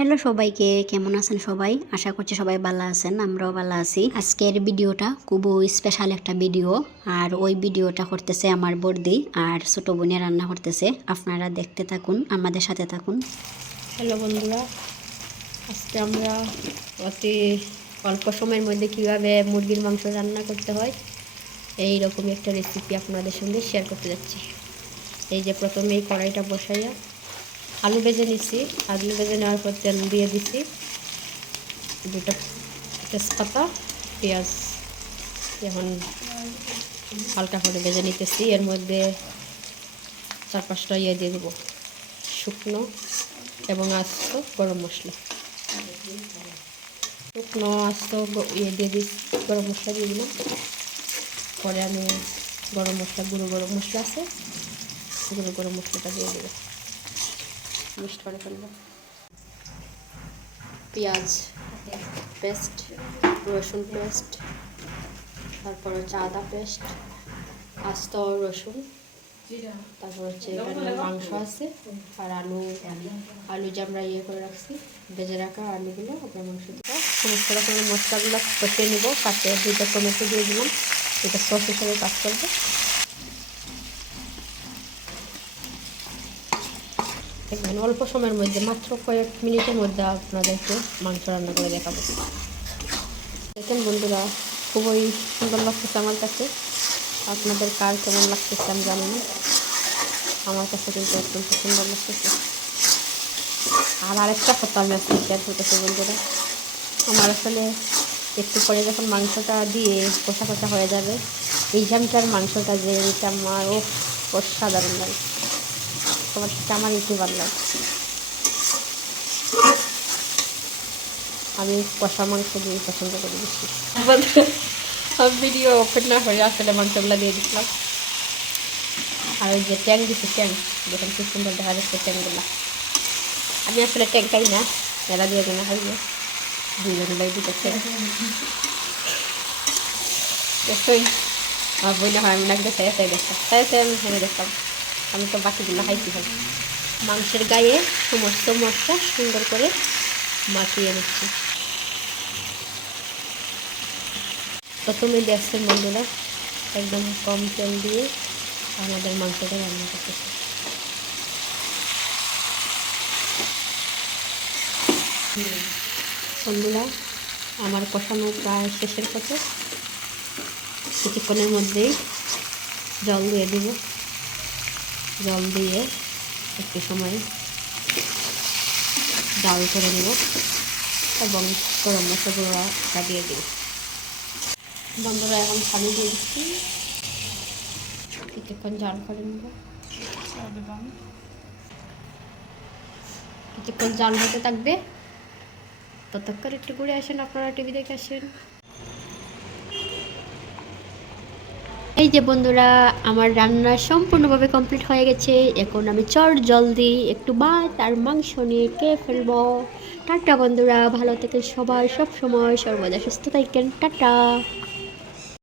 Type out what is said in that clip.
Hello সবাইকে, কেমন আছেন সবাই? আশা করছি সবাই ভালো আছেন, আমরাও ভালো আছি। আজকের ভিডিওটা খুবই স্পেশাল একটা ভিডিও, আর ওই ভিডিওটা করতেছে আমার বর্দি আর ছোট বোনে রান্না করতেছে। আপনারা দেখতে থাকুন, আমাদের সাথে থাকুন। হ্যালো বন্ধুরা, আজকে আমরা অতি অল্প সময়ের মধ্যে কীভাবে মুরগির মাংস রান্না করতে হয় এই রকমই একটা রেসিপি আপনাদের সঙ্গে শেয়ার করতে যাচ্ছি। এই যে প্রথমে এই কড়াইটা বসাইয়া আলু ভেজে নিছি। আলু ভেজে নেওয়ার পর তেল দিয়ে দিছি। দুটো তেজপাতা, পেঁয়াজ, এখন হালকা করে ভেজে নিতেছি। এর মধ্যে চার পাঁচটা ইয়ে দিয়ে দেবো, শুকনো এবং আস্ত গরম মশলা। শুকনো, আস্ত ইয়ে দিয়ে দিই গরম মশলা দিয়ে দিলাম। পরে আমি গরম মশলা, গুঁড়ো গরম মশলা আছে, গুঁড়ো গরম মশলাটা দিয়ে দেবো। মিক্সড করে ফেলব। পেঁয়াজ, পেস্ট, রসুন পেস্ট, তারপর হচ্ছে আদা পেস্ট, আস্ত রসুন, তারপর হচ্ছে এখানে মাংস আছে, আর আলু আলু যে আমরা ইয়ে করে রাখছি, ভেজে রাখা আলুগুলো, আমরা মাংস দিয়ে সমস্ত রকমের মশলাগুলো কষিয়ে নেব সাথে দুটো টমেটো দিয়ে দিলাম, এটা সস হিসেবে কাজ করবে। দেখবেন, অল্প সময়ের মধ্যে, মাত্র কয়েক মিনিটের মধ্যে আপনাদেরকে মাংস রান্না করে দেখাবো। দেখেন বন্ধুরা, খুবই সুন্দর লাগতেছে আমার কাছে। আপনাদের কার কেমন লাগতেছে আমি জানি না। আমার কাছে কিন্তু অত্যন্ত সুন্দর লাগতেছে। আর আরেকটা কথা আমি আজকে শেয়ার করতেছি বন্ধুরা, আমার আসলে একটু পরে যখন মাংসটা দিয়ে কষা কষা হয়ে যাবে, এই মাংসটা যে, এটা আমার ও অসাধারণ লাগে। সবার সাথে আমার একটু ভালো লাগে আমি কষা মাংস দিয়ে পছন্দ করি বেশি। ভিডিও ওপেন না করে আসলে মাংসগুলো দিয়ে দিচ্ছিলাম আর ওই যে ট্যাং দিচ্ছে ট্যাং। দেখেন খুব সুন্দর দেখা যাচ্ছে ট্যাংগুলো। আমি আসলে ট্যাং খাই না, এরা দিয়ে কেনা খাই না দুজন ট্যাং দেখছই আমার বই না হয়, আমি নাকি দেখে এসে দেখতাম। তাই এসে আমি দেখতাম। আমি তো বাকিগুলো খাইতে হবে মাংসের গায়ে সমস্ত মশলা সুন্দর করে মাখিয়ে নিচ্ছি। প্রথমে দেখছেন বন্ধুরা একদম কম তেল দিয়ে আমাদের মাংসটা রান্না করতেছে বন্ধুরা আমার কষানো প্রায় শেষের পথে। কিছুক্ষণের মধ্যেই জল দিয়ে দেব। জল দিয়ে একটু সময় ডাল করে নেব এবং গরম মশলাটা দিয়ে দেব বন্ধুরা, এখন পানি দিয়ে দিচ্ছি। কিছুক্ষণ জাল করে নেব। কিছুক্ষণ জাল হতে থাকবে। ততক্ষণ একটু ঘুরে আসেন আপনারা, টিভি দেখে আসেন। এই যে বন্ধুরা, আমার রান্না সম্পূর্ণভাবে কমপ্লিট হয়ে গেছে। এখন আমি চট জলদি একটু ভাত আর মাংস নিয়ে কে ফেলব। টাটা বন্ধুরা, ভালো থেকে সবাই সব সময় সর্বদা সুস্থ থাকেন। টাটা।